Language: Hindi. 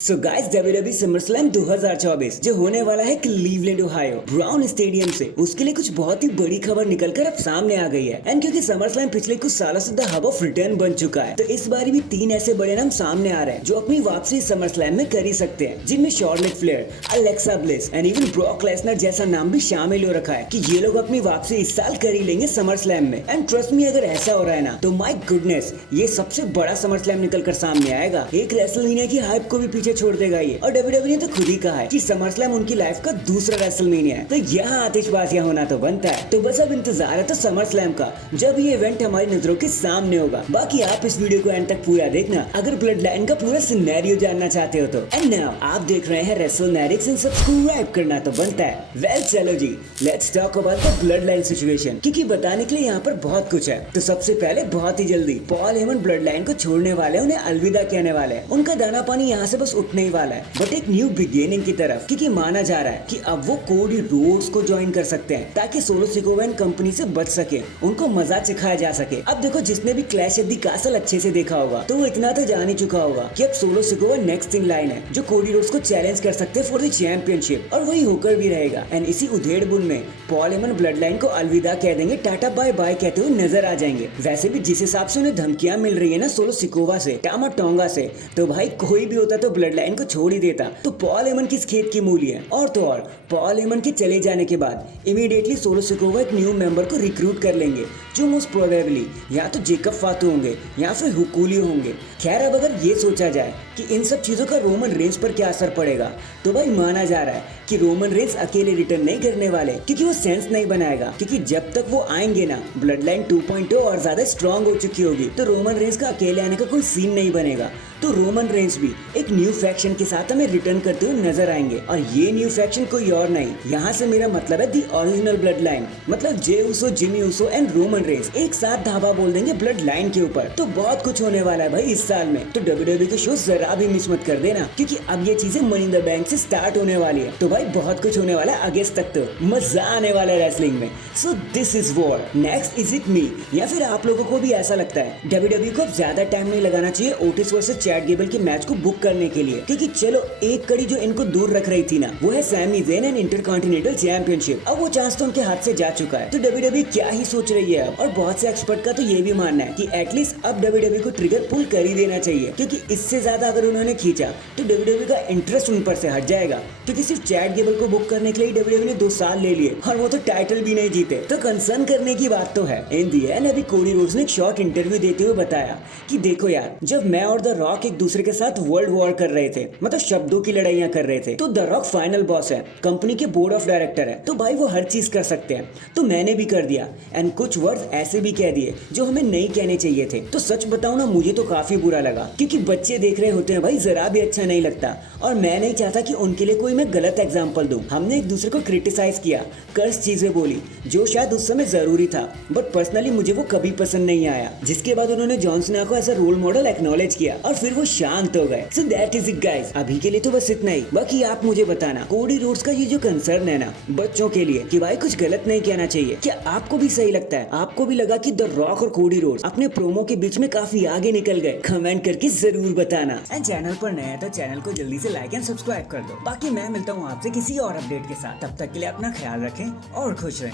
सो गाइस WWE समरस्लैम 2024 जो होने वाला है क्लीवलैंड ओहायो ब्राउन स्टेडियम से, उसके लिए कुछ बहुत ही बड़ी खबर निकलकर अब सामने आ गई है। एंड क्योंकि समरस्लैम पिछले कुछ सालों से द हब ऑफ रिटर्न बन चुका है, तो इस बार भी 3 ऐसे बड़े नाम सामने आ रहे हैं जो अपनी वापसी समरस्लैम में कर ही सकते हैं, जिनमें Charlotte Flair, Alexa bliss and even Brock Lesnar जैसा नाम भी शामिल हो रखा है कि ये लोग अपनी वापसी इस साल कर ही लेंगे समरस्लैम में। एंड ट्रस्ट मी, अगर ऐसा हो रहा है ना, तो माय गुडनेस, ये सबसे बड़ा समरस्लैम निकल कर सामने आएगा। एक रेसलमेनिया की हाइप को भी पीछे छोड़ देगा ये। और WWE ने तो खुद ही कहा है कि समरस्लैम उनकी लाइफ का दूसरा रेसलमेनिया है, तो यहाँ आतिशबाजियां होना तो बनता है। तो बस अब इंतजार है तो समरस्लैम का, जब ये इवेंट हमारी नजरों के सामने होगा। बाकी आप इस वीडियो को एंड तक पूरा देखना अगर ब्लड लाइन का पूरा सिनेरियो जानना चाहते हो तो। एंड नाउ आप देख रहे हैं रेसलनैरिक्स, एंड सब्सक्राइब करना तो बनता है। वेल चलो जी, let's talk about the blood line situation, क्योंकि बताने के लिए यहाँ पर बहुत कुछ है। तो सबसे पहले बहुत ही जल्दी पॉल हेमन ब्लड लाइन को छोड़ने वाले, उन्हें अलविदा कहने वाले हैं। उनका दाना पानी यहाँ से बस उठने ही वाला है, बट एक न्यू बिगिनिंग की तरफ, क्योंकि माना जा रहा है कि अब वो कोडी रोड्स को ज्वाइन कर सकते हैं ताकि सोलो सिकोवा कंपनी से बच सके, उनको मजा सिखाया जा सके। अब देखो, जिसने भी क्लैश एट द कैसल अच्छे से देखा होगा तो वो इतना तो जान ही चुका होगा कि अब solo Sikoa next in line है जो कोडी रोड्स को चैलेंज कर सकते हैं फॉर द चैंपियनशिप, और वही होकर भी रहेगा। एंड इसी उधेड़-बुन में पॉल हेमन ब्लड लाइन को अलविदा कह देंगे, टाटा बाय बाय कहते हुए नजर आ जाएंगे। वैसे भी जिस हिसाब से उन्हें धमकियां मिल रही है ना सोलो सिकोवा से, टामा टोंगा से, तो भाई कोई भी होता तो ब्लड लाइन को छोड़ ही देता। तो पॉल हेमन किस खेत की मूली है। और तो और पॉल हेमन के चले जाने के बाद इमीडिएटली सोलो सिकोवा एक न्यू मेंबर को रिक्रूट कर लेंगे, जो मोस्ट प्रोबेबली या तो जेकब फातू होंगे या फिर हुकुलियो होंगे। खैर, अब अगर ये सोचा जाए कि इन सब चीजों का रोमन रेंज पर क्या असर पड़ेगा, तो भाई माना जा रहा है कि रोमन रेंज अकेले रिटर्न नहीं करने वाले, क्योंकि वो सेंस नहीं बनाएगा। क्योंकि जब तक वो आएंगे ना, ब्लड लाइन 2.0 और ज्यादा स्ट्रांग हो चुकी होगी, तो रोमन रेंज का अकेले आने का कोई सीन नहीं बनेगा। तो रोमन रेंज भी एक न्यू फैक्शन के साथ हमें रिटर्न करते हुए नजर आएंगे, और ये न्यू फैक्शन कोई और नहीं, यहाँ से मेरा मतलब है दी ओरिजिनल ब्लड लाइन, मतलब Jey Uso, Jimmy Uso and Roman Reigns एक साथ धावा बोल देंगे ब्लड लाइन के ऊपर। तो बहुत कुछ होने वाला है भाई इस साल में। तो WWE के शो जरा भी मिस मत कर देना, क्योंकि अब ये चीजें मनी इन द बैंक से स्टार्ट होने वाली है। तो भाई बहुत कुछ होने वाला है अगस्त तक, तो मजा आने वाला है रेसलिंग में। So this is war, next is it me, या फिर आप लोगों को भी ऐसा लगता है WWE को अब ज्यादा टाइम नहीं लगाना चाहिए ओटिस वर्सेस चैट गेबल के मैच को बुक करने के लिए, क्योंकि चलो एक कड़ी जो इनको दूर रख रही थी ना, वो है Sami Zayn and Intercontinental Championship. अब वो चांस तो उनके हाथ से जा चुका है। तो WWE क्या ही सोच रही है अब। और बहुत से एक्सपर्ट का तो ये भी मानना है कि एटलीस्ट अब WWE को ट्रिगर पुल कर ही देना चाहिए, क्योंकि इससे ज्यादा अगर उन्होंने खींचा तो WWE का इंटरेस्ट उन पर से हट जाएगा। क्योंकि सिर्फ चैट गेबल को बुक करने के लिए WWE ने 2 साल ले लिए, और वो तो टाइटल भी नहीं जीते। तो कंसर्न करने की बात तो है। इन दी एंड अभी कोडी रोड्स ने एक शॉर्ट इंटरव्यू देते हुए बताया कि देखो यार, जब मैं और द रॉक एक दूसरे के साथ वर्ल्ड वॉर कर रहे थे, मतलब शब्दों की लड़ाइयां कर रहे थे, तो द रॉक फाइनल बॉस है, कंपनी के बोर्ड ऑफ डायरेक्टर है, तो भाई वो हर चीज कर सकते हैं। तो मैंने भी कर दिया, एंड कुछ वर्ड्स ऐसे भी कह दिए जो हमें नहीं कहने चाहिए थे। तो सच बताऊं ना, मुझे तो काफी बुरा लगा, क्योंकि बच्चे देख रहे होते हैं भाई, जरा भी अच्छा नहीं लगता। और मैं नहीं चाहता कि उनके लिए कोई मैं गलत एग्जाम्पल दूं। हमने एक दूसरे को क्रिटिसाइज किया, कर्स चीजें बोली, जो शायद उस समय जरूरी था, बट पर्सनली मुझे वो कभी पसंद नहीं आया। जिसके बाद उन्होंने जॉन सीना को as a role model acknowledge किया, और फिर वो शांत हो गए। So that is it guys, अभी के लिए तो बस इतना ही। बाकी आप मुझे बताना कोडी रोड्स का ये जो कंसर्न है ना बच्चों के लिए, कि भाई कुछ गलत नहीं कहना चाहिए, क्या आपको भी सही लगता है? आपको भी लगा कि द रॉक और कोडी रोड्स अपने प्रोमो के बीच में काफी आगे निकल गए? कमेंट करके जरूर बताना। एंड चैनल पर नया है तो चैनल को जल्दी से लाइक एंड सब्सक्राइब कर दो। बाकी मैं मिलता हूँ आपसे किसी और अपडेट के साथ, तब तक के लिए अपना ख्याल रखें और खुश रहें।